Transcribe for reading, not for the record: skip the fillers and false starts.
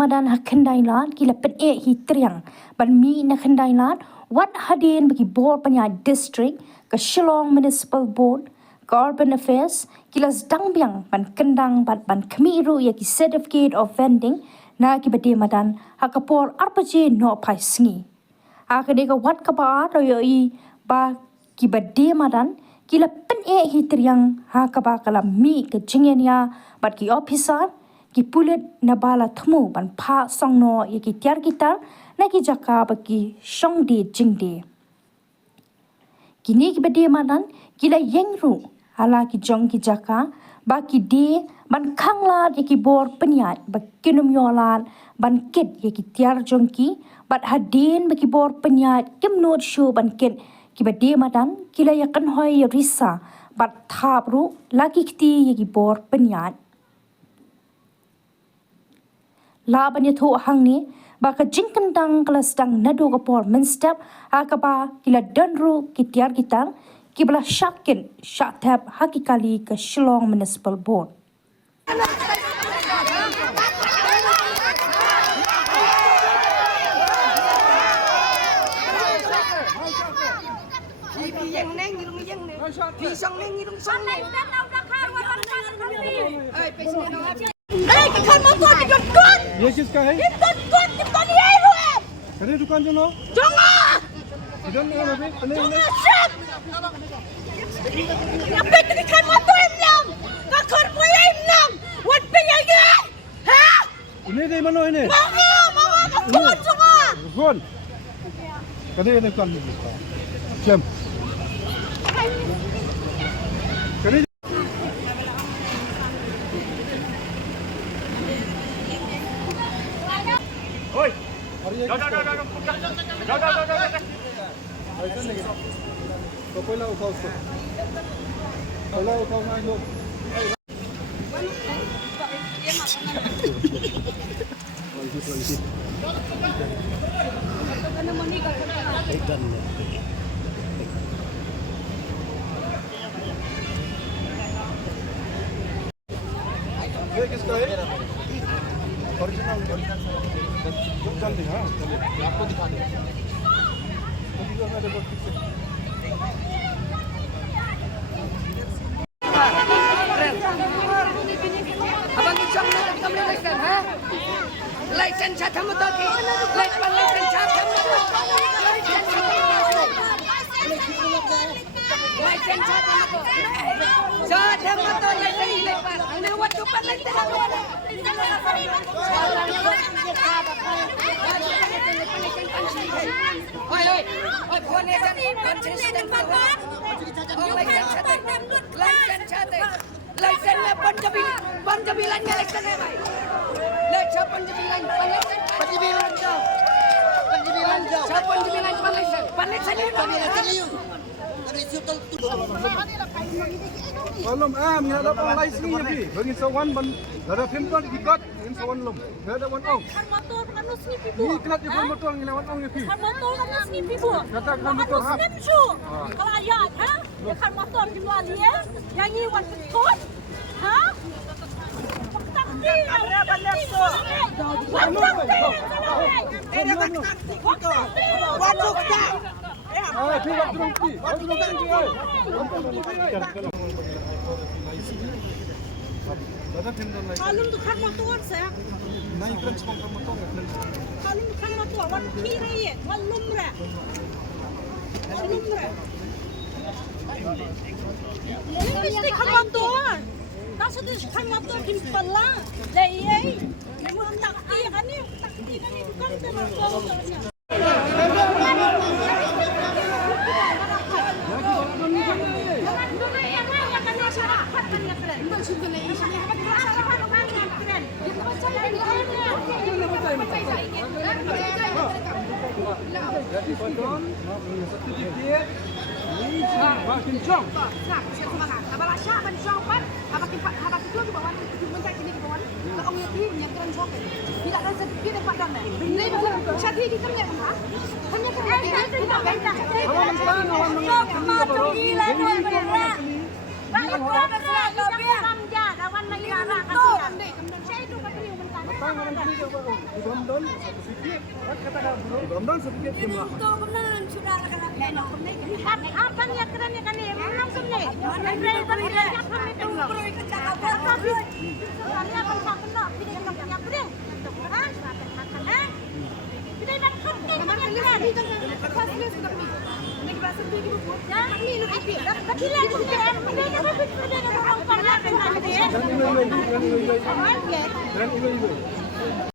madan hakendai lat kila pen hi triang ban mi na khendai lat wat hadin bagi board panya district ke Shillong Municipal Board ke Urban Affairs kila sedang biang ban kendang ban kemiru ya ki certificate of vending na ki bade madan hakapor arpaje no pai sngi akade ka wat ka ba ro yo I ba ki bade madan kila pen hi triang hakaba kala mi ke jingenia bat ki officer ki pulit na bala thmu ban pha songno ye ki tiar gitar na ki jaka ba ki songde jingde kini ki bade manan kila yengru hala ki jong ki jaka ba ki de ban khangla ye ki bor penyat ba kinum yolan ban kit ye ki tiar jong ki bat hadin ba ki bor penyat kim not show ban kit ki bade madan kila yakan hoy risa bat thapru laki kti ye ki bor penyat laban ya thu hang ni baka jingkendang kelas dang nado kapor menstep akaba kila danru kitiar gitar kibla syakin syatab hakikali ke Shillong Municipal Board ये किसका है? दुकान ये रो है। करे दुकान जो नो? जोंगा। इधर नहीं है अबे। जोंगा शब। apa itu kan motor imlam? Kakor punya imlam. Wat punya ya? Ha? Ini dari mana ini? Mama kakor semua. Kakor. Kada ini kan. Jam. Kada Oi. तो पहला उठाओ उसको पहला उठाओ ना इन लोग ये किसका है ओरिजिनल जल्दी हाँ चलिए आपको दिखा दें Abang Icong ni kita beli lesen, ha? Lesen cat kamu tu ki? Lesen cat kamu tu? Lesen cat kamu tu? Cat kamu tu lesen ini lepas. Ini wat cepat lesen kamu. Oi, oi, oi, puan ni kan kancing sedang buat. Oh, lesen cat. Lesen में पंजबिलन में लक्षण है भाई लक्षण पंजबिलन Belum ni ada orang lain sini ni. Bagi sawan ban ada pempan ikat in sawan lum. Ada wan ong. Kan motor kan sini pibu. Ni kelat di motor ni lawan ong ni pi. Kan motor kan sini pibu. Kata kan motor hap. Kalau ayat ha? Ya kan motor jumlah dia. Yang ini wan betul. Ha? Kalung tu kan motor saya. Naik kan semua kan motor. Kalung tu kan motor. Wan kiri ye. Wan lumra. Ini mesti kan motor. Nasıl kan motor kim pala? Lei. Memang tak kan ni. Tak ni bukan motor. Jadi bandon, sertifikat, ni makin jong. Abang Syah ban syafat, abang itu ke bawah, mencari kini ke bawah. Ke orang yang dia keren syafat. Tidak ada sedikit dapat dan. Ini betul. Syadi di kami apa? Hanya kami tidak benda. Awak mentang, awak mengang. Macam gila ni benar. Bang, aku nak nak lebih. Kawan main arah kasihan. Saya itu kata dia mentang. datang orang sini dia baru. Di Ramadan sedikit. Katakan di Ramadan sedikit jumlah. Apa niat kerana kan ni? Mana sebenarnya? Mana driver dia siapa ni tu? Kali apa tak kena? Pilih yang punya pilih. Hah? Pilih nak kerja macam ni. Fasilitas sudah kami. Ini kita sedih di buku. Jangan ni lu pilih. Pilih yang pilih yang pilih yang orang orang nak. Dan ini.